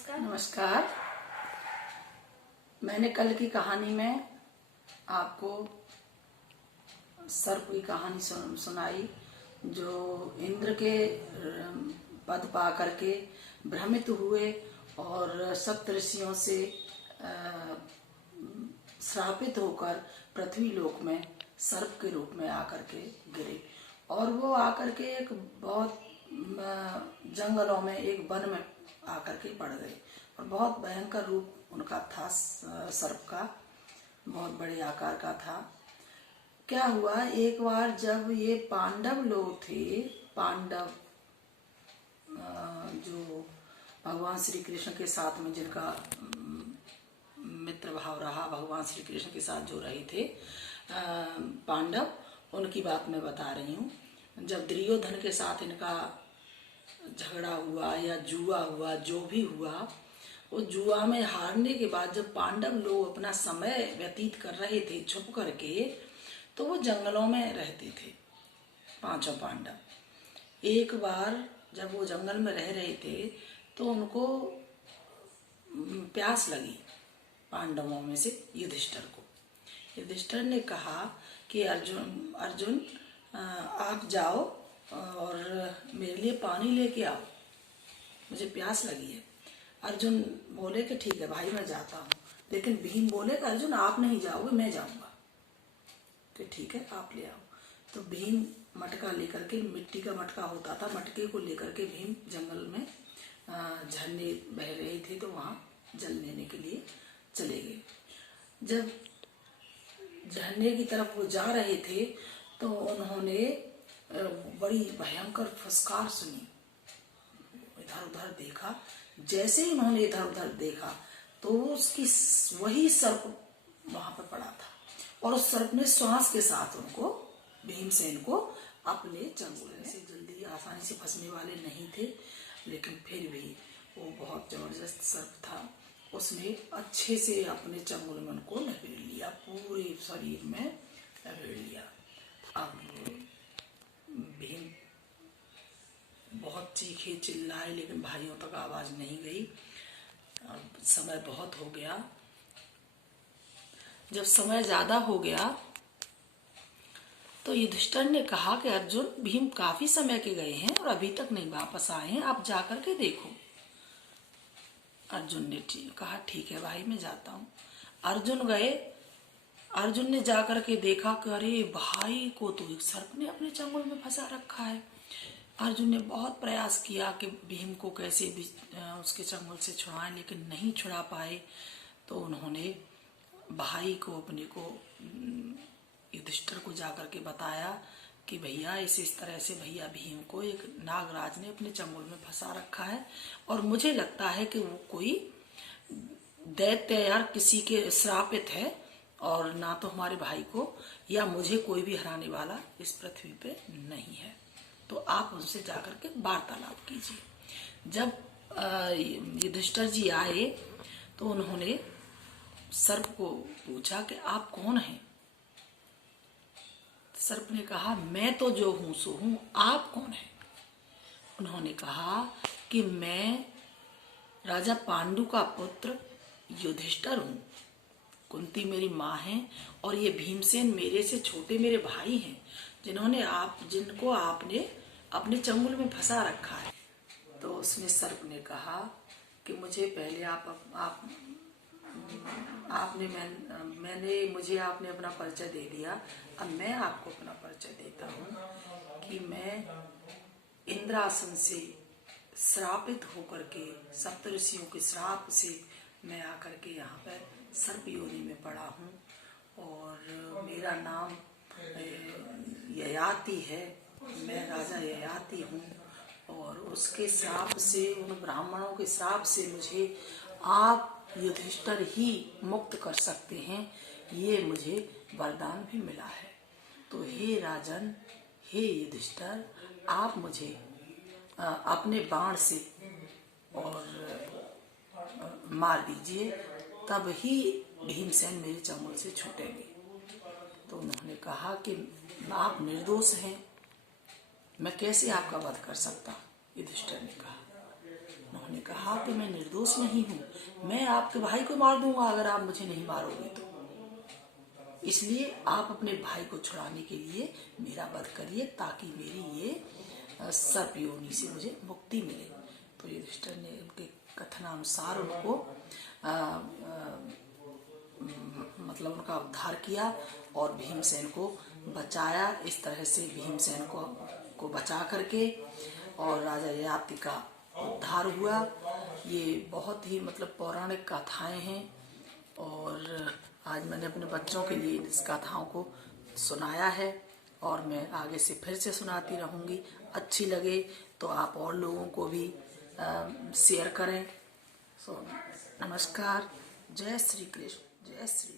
नमस्कार। मैंने कल की कहानी में आपको सर्प की कहानी सुनाई, जो इंद्र के पद पा करके भ्रमित हुए और सप्तऋषियों से श्रापित होकर पृथ्वी लोक में सर्प के रूप में आकर के गिरे। और वो आकर के एक बहुत जंगलों में, एक वन में आकर के पड़ गए और बहुत भयंकर रूप उनका था। सर्प का बहुत बड़े आकार का था। क्या हुआ, एक बार जब ये पांडव लोग थे, पांडव जो भगवान श्री कृष्ण के साथ में जिनका मित्र भाव रहा, भगवान श्री कृष्ण के साथ जो रहे थे पांडव, उनकी बात मैं बता रही हूँ। जब दुर्योधन के साथ इनका झगड़ा हुआ या जुआ हुआ, जो भी हुआ, वो जुआ में हारने के बाद जब पांडव लोग अपना समय व्यतीत कर रहे थे छुप करके, तो वो जंगलों में रहते थे पांचों पांडव। एक बार जब वो जंगल में रह रहे थे तो उनको प्यास लगी, पांडवों में से युधिष्ठिर को। युधिष्ठिर ने कहा कि अर्जुन आप जाओ और मेरे लिए पानी लेके आओ, मुझे प्यास लगी है। अर्जुन बोले कि ठीक है भाई मैं जाता हूँ, लेकिन भीम बोले कि अर्जुन आप नहीं जाओगे, मैं जाऊंगा। तो ठीक है आप ले आओ। तो भीम मटका लेकर के, मिट्टी का मटका होता था, मटके को लेकर के भीम जंगल में झरने बह रहे थे तो वहां जल लेने के लिए चले गए। जब झरने की तरफ वो जा रहे थे तो उन्होंने बड़ी भयंकर फुसकार सुनी। इधर उधर देखा, जैसे ही उन्होंने इधर उधर देखा तो उसकी वही सर्प वहां पर पड़ा था और उस सर्प ने श्वास के साथ उनको, भीमसेन को, अपने चंगुल से जल्दी आसानी से फंसने वाले नहीं थे, लेकिन फिर भी वो बहुत जबरदस्त सर्प था। उसने अच्छे से अपने चंगुल में उनको लपेट लिया, पूरे शरीर में लपेट लिया। अब भीम बहुत चीखे चिल्लाए, लेकिन भाइयों तक आवाज नहीं गई। समय बहुत हो गया। जब समय ज्यादा हो गया तो युधिष्ठिर ने कहा कि अर्जुन, भीम काफी समय के गए हैं और अभी तक नहीं वापस आए हैं, आप जाकर के देखो। अर्जुन ने कहा ठीक है भाई मैं जाता हूँ। अर्जुन गए। अर्जुन ने जाकर के देखा कि अरे भाई को तो एक सर्प ने अपने चंगुल में फंसा रखा है। अर्जुन ने बहुत प्रयास किया कि भीम को कैसे भी उसके चंगुल से छुड़ाएं, लेकिन नहीं छुड़ा पाए। तो उन्होंने भाई को, अपने को, युधिष्ठिर को जाकर के बताया कि भैया इस तरह से भैया भीम को एक नागराज ने अपने चंगुल में फंसा रखा है और मुझे लगता है कि वो कोई दैत्य या किसी के श्रापित है और ना तो हमारे भाई को या मुझे कोई भी हराने वाला इस पृथ्वी पे नहीं है। तो आप उनसे जाकर के वार्तालाप कीजिए। जब युधिष्ठिर जी आए तो उन्होंने सर्प को पूछा कि आप कौन हैं। सर्प ने कहा मैं तो जो हूं सो हूं, आप कौन हैं। उन्होंने कहा कि मैं राजा पांडु का पुत्र युधिष्ठिर हूं, कुंती मेरी माँ है और ये भीमसेन मेरे से छोटे मेरे भाई हैं, जिनको आपने अपने चंगुल में फंसा रखा है। तो उसने सर्प ने कहा कि मुझे पहले मुझे आपने अपना परिचय दे दिया, अब मैं आपको अपना परिचय देता हूँ कि मैं इंद्रासन से श्रापित होकर के, सप्तऋषियों के श्राप से मैं आकर के यहाँ पर सर्प योनि में पड़ा हूँ और मेरा नाम ययाति है, मैं राजा ययाति हूँ और उसके श्राप से, उन ब्राह्मणों के श्राप से मुझे आप युधिष्ठिर ही मुक्त कर सकते हैं, ये मुझे वरदान भी मिला है। तो हे राजन, हे युधिष्ठिर, आप मुझे अपने बाण से और मार दीजिए, तब ही भीमसेन मेरे चंगुल से छूटेंगे। तो उन्होंने कहा कि आप निर्दोष हैं, मैं कैसे आपका वध कर सकता। युधिष्ठिर ने कहा, उन्होंने कहा कहा कि मैं निर्दोष नहीं हूँ, मैं आपके भाई को मार दूंगा अगर आप मुझे नहीं मारोगे तो, इसलिए आप अपने भाई को छुड़ाने के लिए मेरा वध करिए ताकि मेरी ये सर्प योनि से मुझे मुक्ति मिले। तो युधिष्ठिर ने उनके कथनानुसार उनको मतलब उनका उद्धार किया और भीमसेन को बचाया। इस तरह से भीमसेन को बचा करके और राजा ययाति का उद्धार हुआ। ये बहुत ही मतलब पौराणिक गाथाएं हैं और आज मैंने अपने बच्चों के लिए इस गाथाओं को सुनाया है और मैं आगे से फिर से सुनाती रहूँगी। अच्छी लगे तो आप और लोगों को भी शेयर करें। नमस्कार, जय श्री कृष्ण, जय श्री